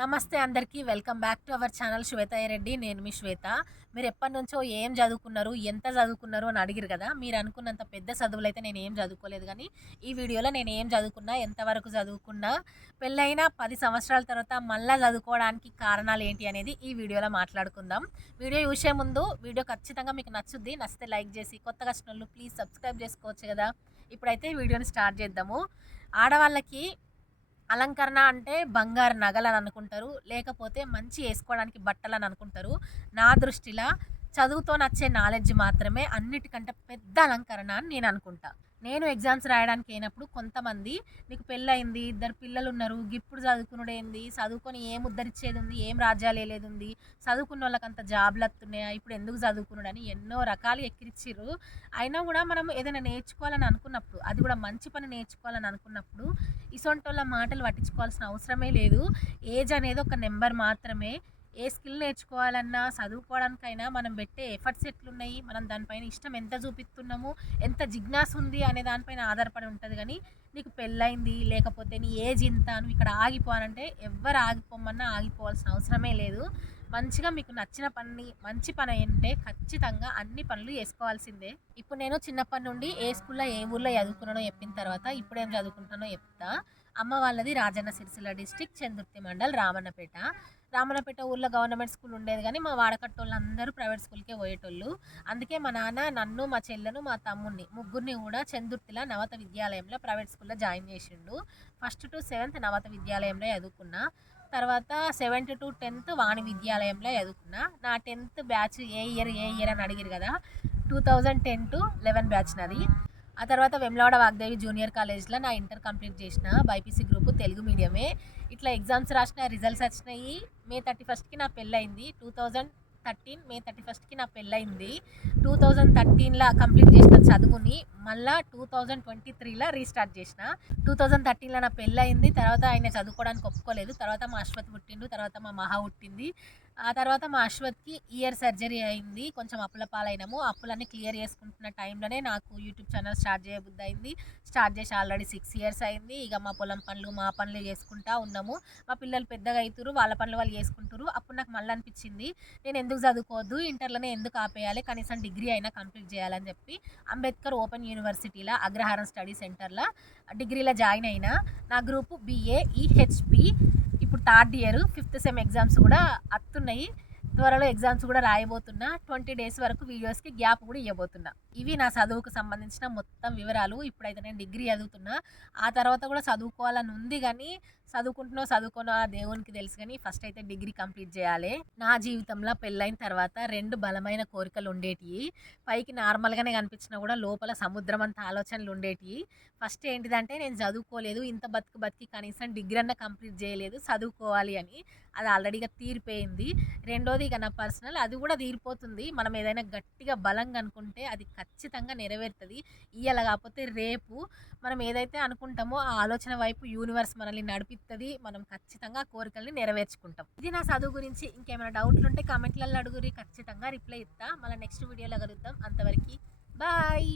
నమస్తే అందరికీ welcome back to our channel Shweta Reddy. నేను మీ శ్వేత. మీరు ఎప్పటి నుంచో ఏం చదువుకున్నారు, ఎంత చదువుకున్నారు అని అడిగిరు కదా. మీరు అనుకున్నంత పెద్ద చదువులు అయితే నేను ఏం చదువుకోలేదు, కానీ ఈ వీడియోలో నేను ఏం చదువుకున్నా, ఎంతవరకు చదువుకున్నా, పెళ్ళైన 10 సంవత్సరాల తర్వాత మళ్ళీ చదువుకోవడానికి కారణాలు ఏంటి అనేది ఈ వీడియోలో మాట్లాడుకుందాం. వీడియో చూసే ముందు వీడియో ఖచ్చితంగా మీకు నచ్చుద్ది. నచ్చితే లైక్ చేసి, కొత్తగా వచ్చిన వాళ్ళు ప్లీజ్ సబ్స్క్రైబ్ చేసుకోవచ్చు కదా. ఇప్పుడైతే వీడియోని స్టార్ట్ చేద్దాము. ఆడవాళ్ళకి అలంకరణ అంటే బంగారు నగలని అనుకుంటారు, లేకపోతే మంచి వేసుకోవడానికి బట్టలని అనుకుంటారు. నా దృష్టిలో చదువుతో నచ్చే నాలెడ్జ్ మాత్రమే అన్నిటికంటే పెద్ద అలంకరణ అని నేను అనుకుంటా. నేను ఎగ్జామ్స్ రాయడానికి అయినప్పుడు కొంతమంది, నీకు పెళ్ళయింది, 2 పిల్లలు ఉన్నారు, ఇప్పుడు చదువుకునుడేంది, చదువుకొని ఏం ఉద్ధరించేది ఉంది, ఏం రాజ్యాలు ఏలేది ఉంది, చదువుకున్న వాళ్ళకంత జాబ్లు వస్తున్నాయా, ఇప్పుడు ఎందుకు చదువుకున్నాడు అని ఎన్నో రకాలు ఎక్కిరిచ్చిర్రు. అయినా కూడా మనం ఏదైనా నేర్చుకోవాలని అనుకున్నప్పుడు, అది కూడా మంచి పని నేర్చుకోవాలని అనుకున్నప్పుడు ఇసొంటోళ్ళ మాటలు పట్టించుకోవాల్సిన అవసరమే లేదు. ఏజ్ అనేది ఒక నెంబర్ మాత్రమే. ఏ స్కిల్ నేర్చుకోవాలన్నా, చదువుకోవడానికైనా మనం పెట్టే ఎఫర్ట్స్ ఎట్లున్నాయి, మనం దానిపైన ఇష్టం ఎంత చూపిస్తున్నాము, ఎంత జిజ్ఞాస ఉంది అనే దానిపైన ఆధారపడి ఉంటుంది. కానీ నీకు పెళ్ళైంది, లేకపోతే నీ ఏజ్ ఇంత, నువ్వు ఇక్కడ ఆగిపోవాలంటే ఎవ్వరు ఆగిపోమన్నా ఆగిపోవాల్సిన అవసరమే లేదు. మంచిగా మీకు నచ్చిన పని, మంచి పని అంటే ఖచ్చితంగా అన్ని పనులు చేసుకోవాల్సిందే. ఇప్పుడు నేను చిన్నప్పటి నుండి ఏ స్కూల్లో ఏ ఊర్లో చదువుకున్నానో చెప్పిన తర్వాత ఇప్పుడు ఏం చదువుకుంటానో చెప్తా. అమ్మ వాళ్ళది రాజన్న సిరిసిల్ల డిస్టిక్, చందుర్తి మండల్, రామన్నపేట. రామన్నపేట ఊర్లో గవర్నమెంట్ స్కూల్ ఉండేది, కానీ మా వాడకట్టోళ్ళు అందరూ ప్రైవేట్ స్కూల్కే పోయేటోళ్ళు. అందుకే మా నాన్న నన్ను, మా చెల్లెను, మా తమ్ముడిని ముగ్గురిని కూడా చందుర్తిలో నవత విద్యాలయంలో ప్రైవేట్ స్కూల్లో జాయిన్ చేసిండు. 1st to 7th నవత విద్యాలయంలో చదువుకున్నా. తర్వాత 7th to 10th వాణి విద్యాలయంలో చదువుకున్నా. నా 10th బ్యాచ్ ఏ ఇయర్ అని అడిగిరు కదా, 2010 to 11 బ్యాచ్ నాది. ఆ తర్వాత వెమ్లవాడ వాగ్దేవి జూనియర్ కాలేజ్లో నా ఇంటర్ కంప్లీట్ చేసిన, బైపీసీ గ్రూప్, తెలుగు మీడియమే. ఇట్లా ఎగ్జామ్స్ రాసిన, రిజల్ట్స్ వచ్చినాయి. May 31st నా పెళ్ళయింది. 2013 May 31st నా పెళ్ళయింది. 2013లో కంప్లీట్ చేసిన చదువుని మళ్ళీ 2023లో రీస్టార్ట్ చేసిన. 2013లో నా పెళ్ళయింది. తర్వాత ఆయన చదువుకోవడానికి ఒప్పుకోలేదు. తర్వాత మా అశ్వత్ పుట్టిండు, తర్వాత మా మహా పుట్టింది. ఆ తర్వాత మా అశ్వత్కి ఇయర్ సర్జరీ అయింది. కొంచెం అప్పుల పాలైనాము. అప్పులన్నీ క్లియర్ చేసుకుంటున్న టైంలోనే నాకు యూట్యూబ్ ఛానల్ స్టార్ట్ చేయబుద్ధి అయింది. స్టార్ట్ చేసి ఆల్రెడీ 6 years అయింది. ఇక మా పొలం పనులు, మా పనులు చేసుకుంటా ఉన్నాము. మా పిల్లలు పెద్దగా అవుతారు, వాళ్ళ పనులు వాళ్ళు చేసుకుంటారు. అప్పుడు నాకు మళ్ళీ అనిపించింది, నేను ఎందుకు చదువుకోవద్దు, ఇంటర్లోనే ఎందుకు ఆపేయాలి, కనీసం డిగ్రీ అయినా కంప్లీట్ చేయాలని చెప్పి అంబేద్కర్ ఓపెన్ యూనివర్సిటీలో అగ్రహారం స్టడీ సెంటర్లో డిగ్రీలో జాయిన్ అయినా. నా గ్రూపు BA EHP. ఇప్పుడు 3rd year, 5th sem exams కూడా వస్తున్నాయి. త్వరలో ఎగ్జామ్స్ కూడా రాయబోతున్నా. 20 days వరకు వీడియోస్కి గ్యాప్ కూడా ఇవ్వబోతున్నా. ఇవి నా చదువుకు సంబంధించిన మొత్తం వివరాలు. ఇప్పుడైతే నేను డిగ్రీ చదువుతున్నా. ఆ తర్వాత కూడా చదువుకోవాలని ఉంది, కానీ చదువుకోనో ఆ దేవునికి తెలుసు. కానీ ఫస్ట్ అయితే డిగ్రీ కంప్లీట్ చేయాలి. నా జీవితంలో పెళ్ళైన తర్వాత 2 బలమైన కోరికలు ఉండేటివి. పైకి నార్మల్గానే కనిపించినా కూడా లోపల సముద్రం అంత ఆలోచనలు ఉండేటివి. ఫస్ట్ ఏంటిదంటే, నేను చదువుకోలేదు, ఇంత బతికి కనీసం డిగ్రీ అన్న కంప్లీట్ చేయలేదు, చదువుకోవాలి అని. అది ఆల్రెడీగా తీరిపోయింది. రెండోది ఇక నా పర్సనల్, అది కూడా తీరిపోతుంది. మనం ఏదైనా గట్టిగా బలంగా అనుకుంటే అది ఖచ్చితంగా నెరవేరుతుంది. ఇవాళ కాకపోతే రేపు మనం ఏదైతే అనుకుంటామో ఆ ఆలోచన వైపు యూనివర్స్ మనల్ని నడిపిస్తుంది. మనం ఖచ్చితంగా ఆ కోరికల్ని నెరవేర్చుకుంటాం. ఇది నా చదువు గురించి. ఇంకేమైనా డౌట్లు ఉంటే కామెంట్లలో అడుగురి, ఖచ్చితంగా రిప్లై ఇస్తా. మళ్ళీ నెక్స్ట్ వీడియోలో కలుద్దాం. అంతవరకు బాయ్.